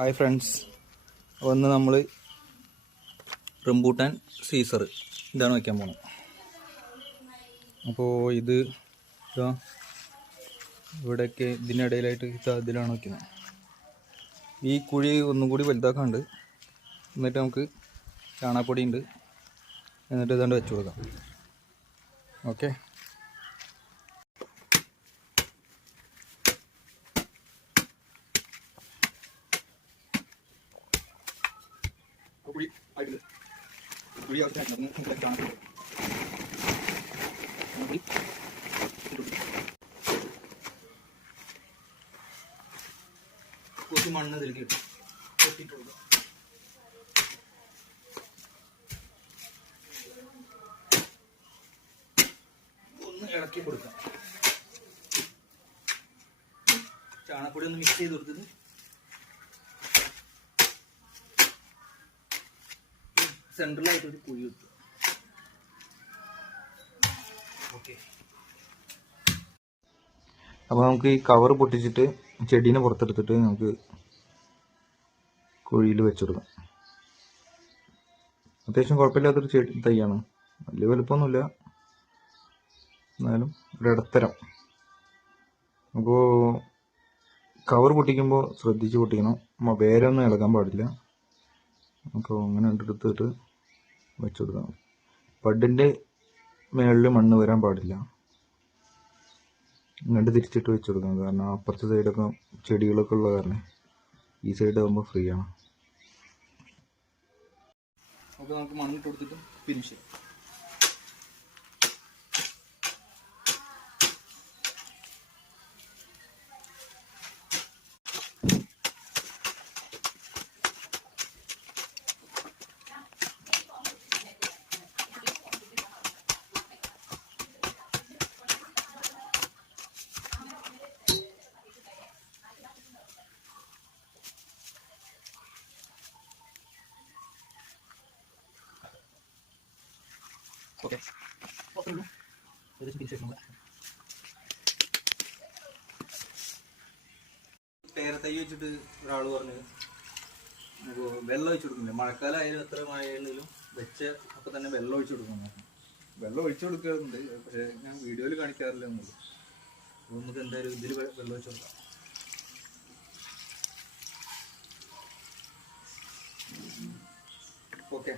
Hi friends, ഒന്ന് നമ്മൾ rambutan Caesar ഇതാണ് വയ്ക്കാൻ പോകുന്നത്. അപ്പോൾ ഇത് ഇവിടെയൊക്കെ ഇതിനിടയിലായിട്ട് ഇതിലാണ് വയ്ക്കുന്നത്. ഈ കുഴി ഒന്നും കൂടി വലുതാക്കാണ്ട്, എന്നിട്ട് നമുക്ക് ചാണകപ്പൊടി ഉണ്ട്, എന്നിട്ട് ഇതാണ്ട് വെച്ച് കൊടുക്കാം. ഓക്കെ, കുഴി കുറച്ച് മണ്ണ് ഇതിലേക്ക് ഇട്ട് കൊട്ടിട്ട് കൊടുക്കുക. ഒന്ന് ഇളക്കി കൊടുക്കാം. ചാണകപ്പൊടി ഒന്ന് മിക്സ് ചെയ്ത് കൊടുത്തത് സെൻട്രലായിട്ടൊരു കുഴി വെക്കുക. ഓക്കെ, അപ്പോൾ നമുക്ക് ഈ കവർ പൊട്ടിച്ചിട്ട് ചെടീനെ പുറത്തെടുത്തിട്ട് നമുക്ക് കുഴിയിൽ വെച്ചെടുക്കാം. അത്യാവശ്യം കുഴപ്പമില്ലാത്തൊരു തൈയാണ്, വലിയ വലുപ്പമൊന്നുമില്ല, എന്നാലും ഒരിടത്തരം. അപ്പോൾ കവർ പൊട്ടിക്കുമ്പോൾ ശ്രദ്ധിച്ച് പൊട്ടിക്കണം, വേരൊന്നും ഇളകാൻ പാടില്ല. അപ്പോൾ അങ്ങനെ എടുത്തിട്ട് വെച്ചു കൊടുക്കാം. ബഡിൻ്റെ മുകളിൽ മണ്ണ് വരാൻ പാടില്ല, ഇങ്ങോട്ട് തിരിച്ചിട്ട് വെച്ചു കൊടുക്കാം. കാരണം അപ്പുറത്തെ സൈഡൊക്കെ ചെടികളൊക്കെ ഉള്ള കാരണം ഈ സൈഡ് ആകുമ്പോൾ ഫ്രീ ആണ്. അപ്പോൾ നമുക്ക് മണ്ണിട്ട് കൊടുത്തിട്ട് ഫിനിഷ് ചെയ്യാം. ഓക്കെ, പേരത്തൈ വെച്ചിട്ട് ഒരാൾ പറഞ്ഞു വെള്ളം ഒഴിച്ചു കൊടുക്കുന്നില്ല. മഴക്കാലം ആയാലും എത്ര മഴയാണെങ്കിലും വെച്ച അപ്പം തന്നെ വെള്ളം ഒഴിച്ചു കൊടുക്കണം. വെള്ളം ഒഴിച്ചു കൊടുക്കാറുണ്ട്, പക്ഷേ ഞാൻ വീഡിയോയിൽ കാണിക്കാറില്ല എന്നുള്ളൂ. അപ്പോൾ നമുക്ക് എന്തായാലും ഇതിൽ വെള്ളം ഒഴിച്ചു കൊടുക്കാം. ഓക്കെ.